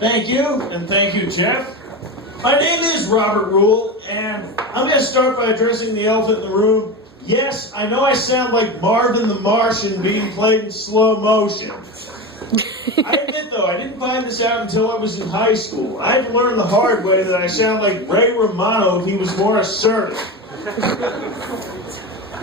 Thank you, and thank you, Geoff. My name is Robert Rule, and I'm going to start by addressing the elephant in the room. Yes, I know I sound like Marvin the Martian being played in slow motion. I admit, though, I didn't find this out until I was in high school. I had to learn the hard way that I sound like Ray Romano if he was more assertive.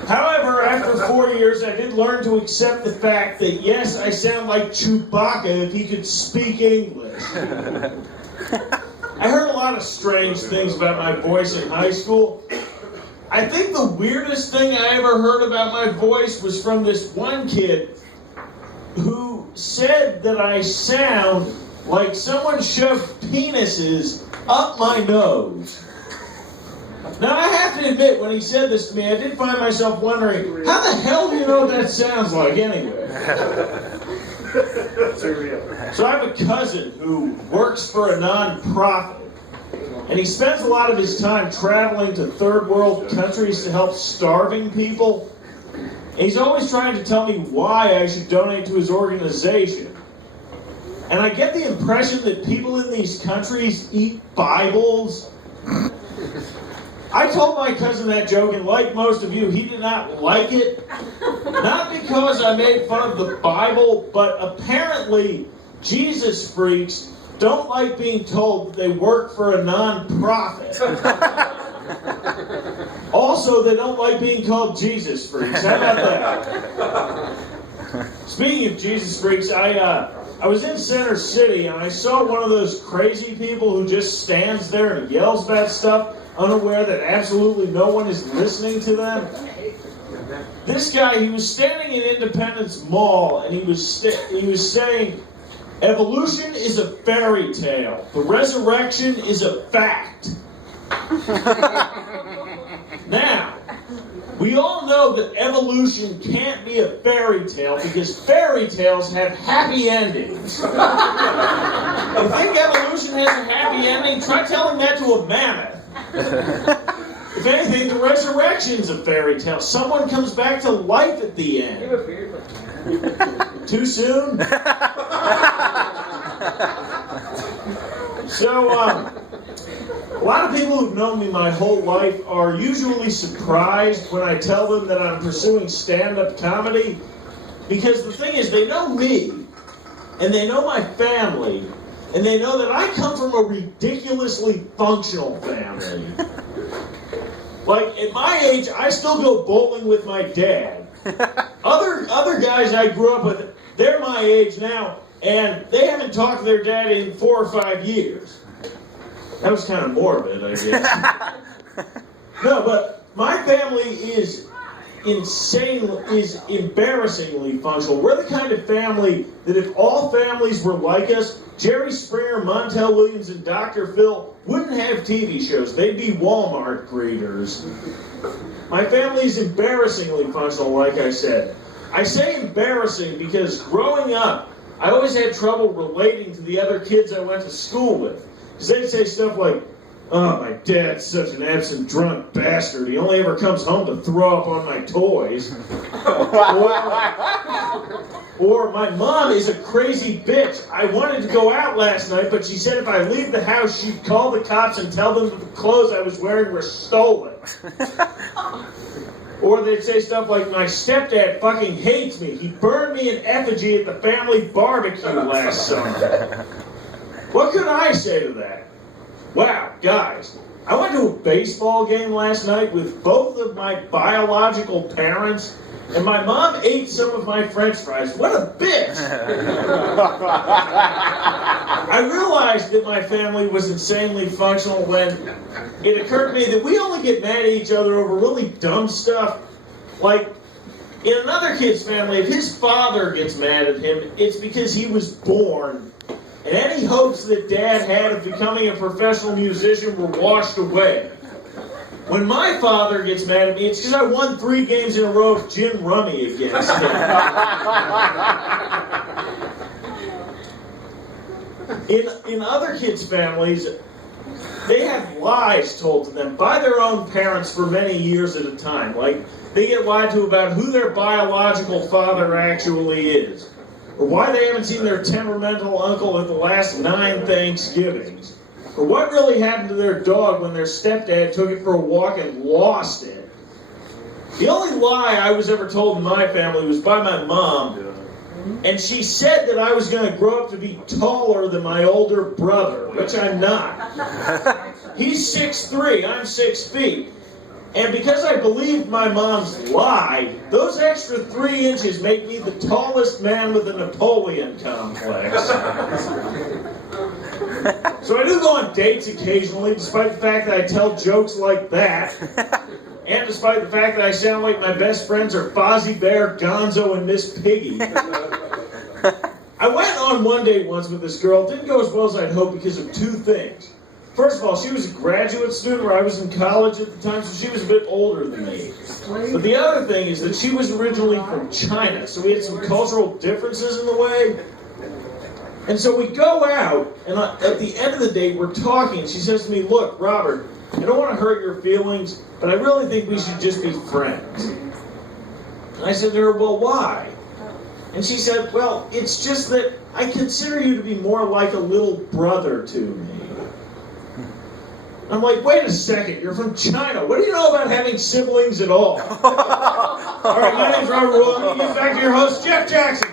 However, after 4 years, I did learn to accept the fact that, yes, I sound like Chewbacca if he could speak English. I heard a lot of strange things about my voice in high school. I think the weirdest thing I ever heard about my voice was from this one kid who said that I sound like someone shoved penises up my nose. Now, I have to admit, when he said this to me, I did find myself wondering, how the hell do you know what that sounds like anyway? So I have a cousin who works for a non-profit, and he spends a lot of his time traveling to third world countries to help starving people. And he's always trying to tell me why I should donate to his organization. And I get the impression that people in these countries eat Bibles. I told my cousin that joke, and like most of you, he did not like it. Not because I made fun of the Bible, but apparently Jesus freaks don't like being told that they work for a non-profit. Also, they don't like being called Jesus freaks. How about that? Speaking of Jesus freaks, I was in Center City, and I saw one of those crazy people who just stands there and yells about stuff, unaware that absolutely no one is listening to them. This guy, he was standing in Independence Mall, and he was saying, evolution is a fairy tale. The resurrection is a fact. Now, we all know that evolution can't be a fairy tale because fairy tales have happy endings. You think evolution has a happy ending? Try telling that to a mammoth. If anything, the resurrection's a fairy tale. Someone comes back to life at the end. Too soon? So, a lot of people who've known me my whole life are usually surprised when I tell them that I'm pursuing stand-up comedy, because the thing is, they know me, and they know my family, and they know that I come from a ridiculously functional family. Like, at my age, I still go bowling with my dad. Other guys I grew up with, they're my age now, and they haven't talked to their dad in 4 or 5 years. That was kind of morbid, I guess. No, but my family is embarrassingly functional. We're the kind of family that if all families were like us, Jerry Springer, Montel Williams, and Dr. Phil wouldn't have TV shows. They'd be Walmart greeters. My family is embarrassingly functional, like I said. I say embarrassing because growing up, I always had trouble relating to the other kids I went to school with. Because they'd say stuff like, oh, my dad's such an absent drunk bastard. He only ever comes home to throw up on my toys. Or my mom is a crazy bitch. I wanted to go out last night, but she said if I leave the house, she'd call the cops and tell them that the clothes I was wearing were stolen. Or they'd say stuff like, my stepdad fucking hates me. He burned me in effigy at the family barbecue last summer. What could I say to that? Wow, guys, I went to a baseball game last night with both of my biological parents, and my mom ate some of my French fries. What a bitch! I realized that my family was insanely functional when it occurred to me that we only get mad at each other over really dumb stuff. Like, in another kid's family, if his father gets mad at him, it's because he was born, and any hopes that Dad had of becoming a professional musician were washed away. When my father gets mad at me, it's because I won 3 games in a row of gin rummy against him. In other kids' families, they have lies told to them by their own parents for many years at a time. Like, they get lied to about who their biological father actually is. or why they haven't seen their temperamental uncle at the last 9 Thanksgivings, or what really happened to their dog when their stepdad took it for a walk and lost it. The only lie I was ever told in my family was by my mom, and she said that I was going to grow up to be taller than my older brother, which I'm not. He's 6'3", I'm 6 feet. And because I believed my mom's lie, those extra 3 inches make me the tallest man with a Napoleon complex. So I do go on dates occasionally, despite the fact that I tell jokes like that. And despite the fact that I sound like my best friends are Fozzie Bear, Gonzo, and Miss Piggy. I went on one date once with this girl. It didn't go as well as I'd hoped because of 2 things. First of all, she was a graduate student where I was in college at the time, so she was a bit older than me. But the other thing is that she was originally from China, so we had some cultural differences in the way. And so we go out, and at the end of the date, we're talking. She says to me, "Look, Robert, I don't want to hurt your feelings, but I really think we should just be friends." And I said to her, "Well, why?" And she said, "Well, it's just that I consider you to be more like a little brother to me." I'm like, "Wait a second, you're from China. What do you know about having siblings at all?" All right, my name's Robert Will. I'm going to get back to your host, Geoff Jackson.